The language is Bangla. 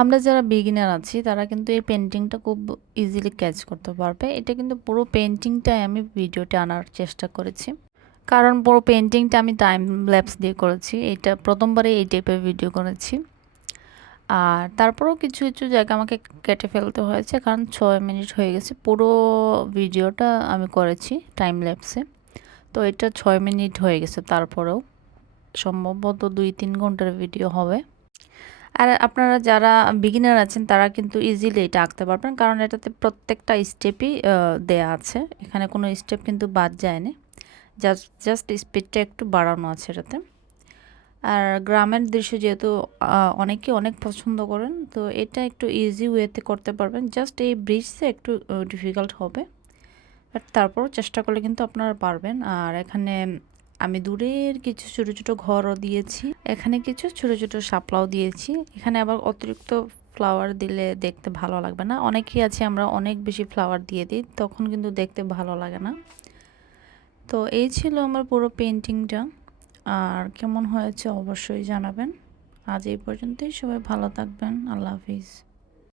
আমরা যারা বিগিনার আছি তারা কিন্তু এই পেন্টিংটা খুব ইজিলি ক্যাচ করতে পারবে। এটা কিন্তু পুরো পেন্টিংটাই আমি ভিডিওতে আনার চেষ্টা করেছি, কারণ পুরো পেন্টিংটা আমি টাইম ল্যাপস দিয়ে করেছি। এটা প্রথমবারে এই টাইপের ভিডিও করেছি। আর তারপরেও কিছু কিছু জায়গা আমাকে কেটে ফেলতে হয়েছে, কারণ 6 মিনিট হয়ে গেছে। পুরো ভিডিওটা আমি করেছি টাইম ল্যাপসে, তো এটা 6 মিনিট হয়ে গেছে। তারপরেও সম্ভবত 2-3 ঘন্টার ভিডিও হবে। আর আপনারা যারা বিগিনার আছেন তারা কিন্তু ইজিলি এটা আঁকতে পারবেন, কারণ এটাতে প্রত্যেকটা স্টেপই দেয়া আছে। এখানে কোনো স্টেপ কিন্তু বাদ যায়নি, জাস্ট স্পিডটা একটু বাড়ানো আছে এটাতে। আর গ্রামের দৃশ্য যেহেতু অনেকে অনেক পছন্দ করেন, তো এটা একটু ইজি ওয়েতে করতে পারবেন। জাস্ট এই ব্রিজে একটু ডিফিকাল্ট হবে, বাট তারপরও চেষ্টা করলে কিন্তু আপনারা পারবেন। আর এখানে আমি দূরের কিছু ছোট ছোট ঘরও দিয়েছি, এখানে কিছু ছোট ছোট শাপলাও দিয়েছি। এখানে আবার অতিরিক্ত ফ্লাওয়ার দিলে দেখতে ভালো লাগবে না। অনেকেই আছে আমরা অনেক বেশি ফ্লাওয়ার দিয়ে দিই, তখন কিন্তু দেখতে ভালো লাগে না। তো এই ছিল আমার পুরো পেন্টিংটা। আর কেমন হয়েছে অবশ্যই জানাবেন। আজ এই পর্যন্তই, সবাই ভালো থাকবেন। আল্লাহ হাফিজ।